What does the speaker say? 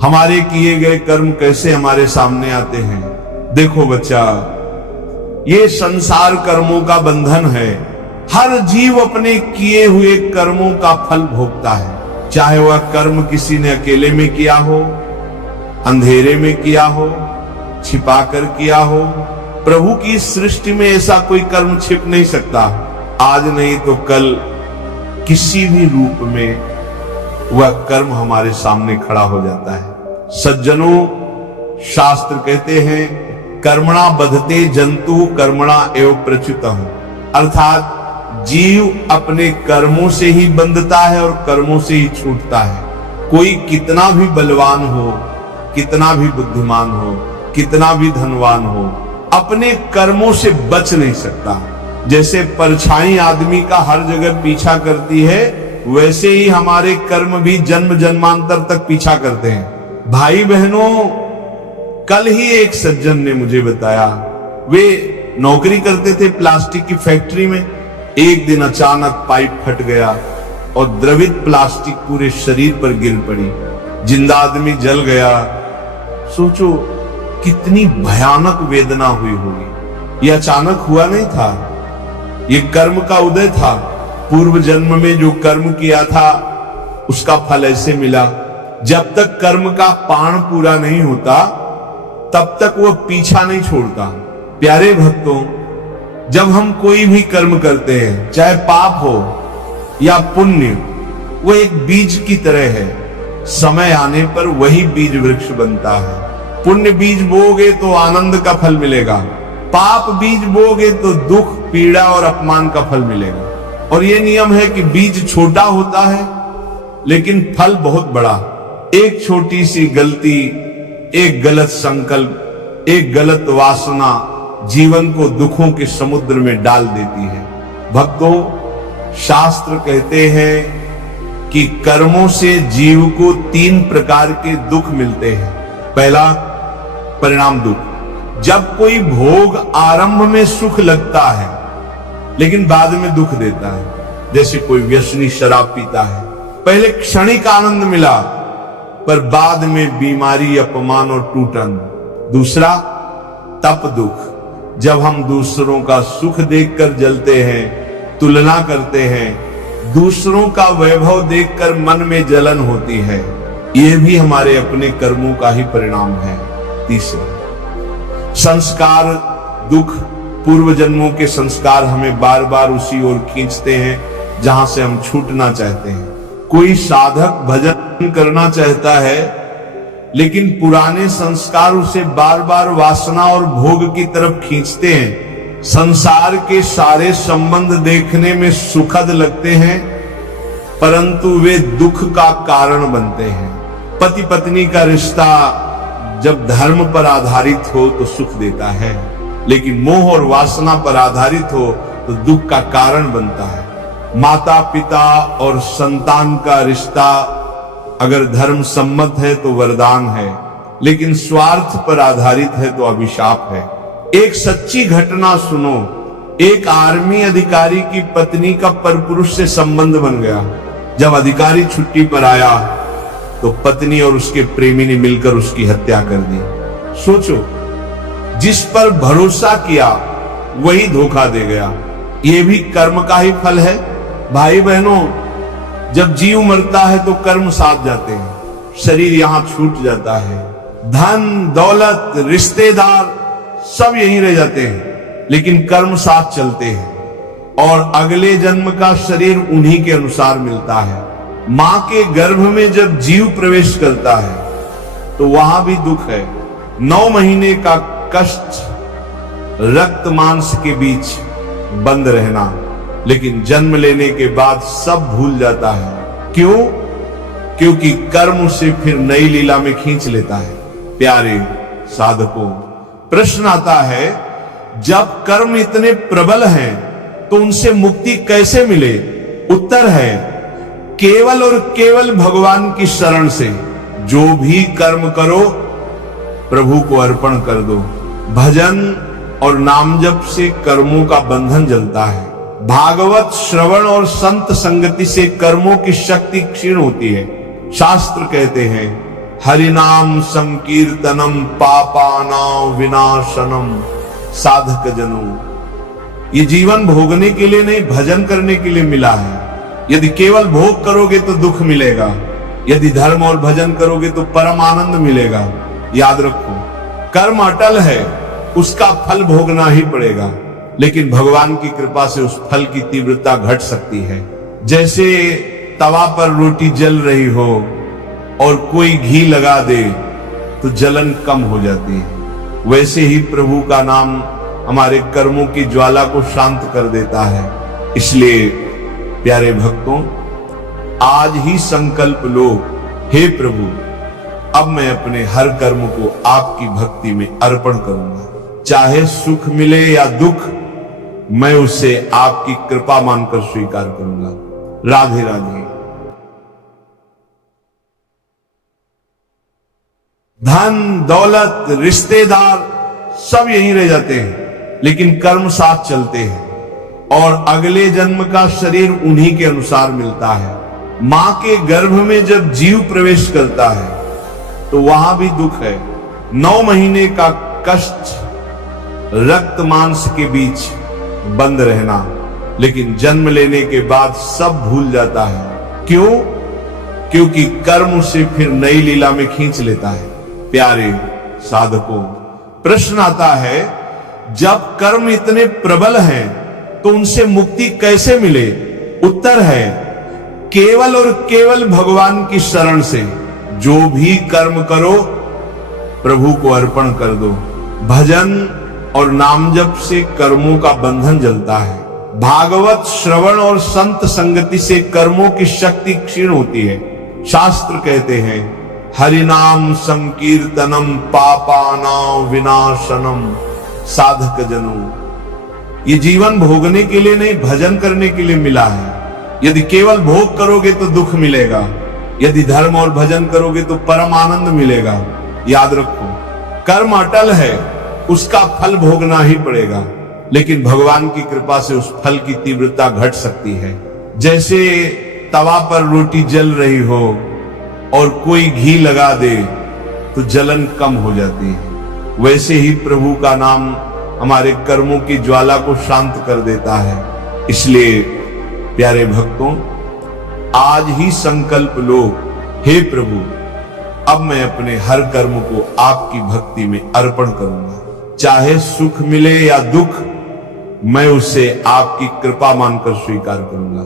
हमारे किए गए कर्म कैसे हमारे सामने आते हैं। देखो बच्चा, ये संसार कर्मों का बंधन है। हर जीव अपने किए हुए कर्मों का फल भोगता है, चाहे वह कर्म किसी ने अकेले में किया हो, अंधेरे में किया हो, छिपाकर किया हो। प्रभु की सृष्टि में ऐसा कोई कर्म छिप नहीं सकता। आज नहीं तो कल किसी भी रूप में वह कर्म हमारे सामने खड़ा हो जाता है। सज्जनों, शास्त्र कहते हैं कर्मणा बधते जंतु कर्मणा एव प्रच्युतः, अर्थात जीव अपने कर्मों से ही बंधता है और कर्मों से ही छूटता है। कोई कितना भी बलवान हो, कितना भी बुद्धिमान हो, कितना भी धनवान हो, अपने कर्मों से बच नहीं सकता। जैसे परछाई आदमी का हर जगह पीछा करती है, वैसे ही हमारे कर्म भी जन्म जन्मांतर तक पीछा करते हैं। भाई बहनों, कल ही एक सज्जन ने मुझे बताया, वे नौकरी करते थे प्लास्टिक की फैक्ट्री में। एक दिन अचानक पाइप फट गया और द्रवित प्लास्टिक पूरे शरीर पर गिर पड़ी। जिंदा आदमी जल गया। सोचो कितनी भयानक वेदना हुई होगी। यह अचानक हुआ नहीं था, ये कर्म का उदय था। पूर्व जन्म में जो कर्म किया था उसका फल ऐसे मिला। जब तक कर्म का पाण पूरा नहीं होता तब तक वह पीछा नहीं छोड़ता। प्यारे भक्तों, जब हम कोई भी कर्म करते हैं, चाहे पाप हो या पुण्य, वो एक बीज की तरह है। समय आने पर वही बीज वृक्ष बनता है। पुण्य बीज बोगे तो आनंद का फल मिलेगा, पाप बीज बोगे तो दुख, पीड़ा और अपमान का फल मिलेगा। और ये नियम है कि बीज छोटा होता है लेकिन फल बहुत बड़ा। एक छोटी सी गलती, एक गलत संकल्प, एक गलत वासना जीवन को दुखों के समुद्र में डाल देती है। भक्तों, शास्त्र कहते हैं कि कर्मों से जीव को 3 प्रकार के दुख मिलते हैं। पहला, परिणाम दुख। जब कोई भोग आरंभ में सुख लगता है लेकिन बाद में दुख देता है, जैसे कोई व्यसनी शराब पीता है, पहले क्षणिक आनंद मिला पर बाद में बीमारी, अपमान और टूटन। दूसरा, तप दुख। जब हम दूसरों का सुख देखकर जलते हैं, तुलना करते हैं, दूसरों का वैभव देखकर मन में जलन होती है, यह भी हमारे अपने कर्मों का ही परिणाम है। तीसरा, संस्कार दुख। पूर्व जन्मों के संस्कार हमें बार बार उसी ओर खींचते हैं जहां से हम छूटना चाहते हैं। कोई साधक भजन करना चाहता है लेकिन पुराने संस्कार उसे बार बार वासना और भोग की तरफ खींचते हैं। संसार के सारे संबंध देखने में सुखद लगते हैं परंतु वे दुख का कारण बनते हैं। पति पत्नी का रिश्ता जब धर्म पर आधारित हो तो सुख देता है, लेकिन मोह और वासना पर आधारित हो तो दुख का कारण बनता है। माता पिता और संतान का रिश्ता अगर धर्म सम्मत है तो वरदान है, लेकिन स्वार्थ पर आधारित है तो अभिशाप है। एक सच्ची घटना सुनो। एक आर्मी अधिकारी की पत्नी का परपुरुष से संबंध बन गया। जब अधिकारी छुट्टी पर आया तो पत्नी और उसके प्रेमी ने मिलकर उसकी हत्या कर दी। सोचो, जिस पर भरोसा किया वही धोखा दे गया। यह भी कर्म का ही फल है। भाई बहनों, जब जीव मरता है तो कर्म साथ जाते हैं, शरीर यहां छूट जाता है, धन दौलत रिश्तेदार सब यहीं रह जाते हैं, लेकिन कर्म साथ चलते हैं और अगले जन्म का शरीर उन्हीं के अनुसार मिलता है। मां के गर्भ में जब जीव प्रवेश करता है तो वहां भी दुख है। 9 महीने का कष्ट, रक्त मांस के बीच बंद रहना, लेकिन जन्म लेने के बाद सब भूल जाता है। क्यों? क्योंकि कर्म उसे फिर नई लीला में खींच लेता है। प्यारे साधकों, प्रश्न आता है, जब कर्म इतने प्रबल हैं तो उनसे मुक्ति कैसे मिले? उत्तर है, केवल और केवल भगवान की शरण से। जो भी कर्म करो प्रभु को अर्पण कर दो। भजन और नाम जप से कर्मों का बंधन जलता है। भागवत श्रवण और संत संगति से कर्मों की शक्ति क्षीण होती है। शास्त्र कहते हैं, हरिनाम संकीर्तनम पापानां विनाशनम। साधक जनों, ये जीवन भोगने के लिए नहीं, भजन करने के लिए मिला है। यदि केवल भोग करोगे तो दुख मिलेगा, यदि धर्म और भजन करोगे तो परम आनंद मिलेगा। याद रखो, कर्म अटल है, उसका फल भोगना ही पड़ेगा, लेकिन भगवान की कृपा से उस फल की तीव्रता घट सकती है। जैसे तवा पर रोटी जल रही हो और कोई घी लगा दे तो जलन कम हो जाती है, वैसे ही प्रभु का नाम हमारे कर्मों की ज्वाला को शांत कर देता है। इसलिए प्यारे भक्तों, आज ही संकल्प लो, हे प्रभु, अब मैं अपने हर कर्म को आपकी भक्ति में अर्पण करूंगा। चाहे सुख मिले या दुख, मैं उसे आपकी कृपा मानकर स्वीकार करूंगा। राधे राधे। धन दौलत रिश्तेदार सब यहीं रह जाते हैं, लेकिन कर्म साथ चलते हैं और अगले जन्म का शरीर उन्हीं के अनुसार मिलता है। मां के गर्भ में जब जीव प्रवेश करता है तो वहां भी दुख है। 9 महीने का कष्ट, रक्त मांस के बीच बंद रहना, लेकिन जन्म लेने के बाद सब भूल जाता है। क्यों? क्योंकि कर्म उसे फिर नई लीला में खींच लेता है। प्यारे साधकों, प्रश्न आता है, जब कर्म इतने प्रबल हैं तो उनसे मुक्ति कैसे मिले? उत्तर है, केवल और केवल भगवान की शरण से। जो भी कर्म करो प्रभु को अर्पण कर दो। भजन और नाम जप से कर्मों का बंधन जलता है। भागवत श्रवण और संत संगति से कर्मों की शक्ति क्षीण होती है। शास्त्र कहते हैं, हरिनाम संकीर्तनम पापानां विनाशनम। साधक जनों, ये जीवन भोगने के लिए नहीं, भजन करने के लिए मिला है। यदि केवल भोग करोगे तो दुख मिलेगा, यदि धर्म और भजन करोगे तो परम आनंद मिलेगा। याद रखो, कर्म अटल है, उसका फल भोगना ही पड़ेगा, लेकिन भगवान की कृपा से उस फल की तीव्रता घट सकती है। जैसे तवा पर रोटी जल रही हो और कोई घी लगा दे तो जलन कम हो जाती है, वैसे ही प्रभु का नाम हमारे कर्मों की ज्वाला को शांत कर देता है। इसलिए प्यारे भक्तों, आज ही संकल्प लो, हे प्रभु, अब मैं अपने हर कर्म को आपकी भक्ति में अर्पण करूंगा। चाहे सुख मिले या दुख, मैं उसे आपकी कृपा मानकर स्वीकार करूंगा।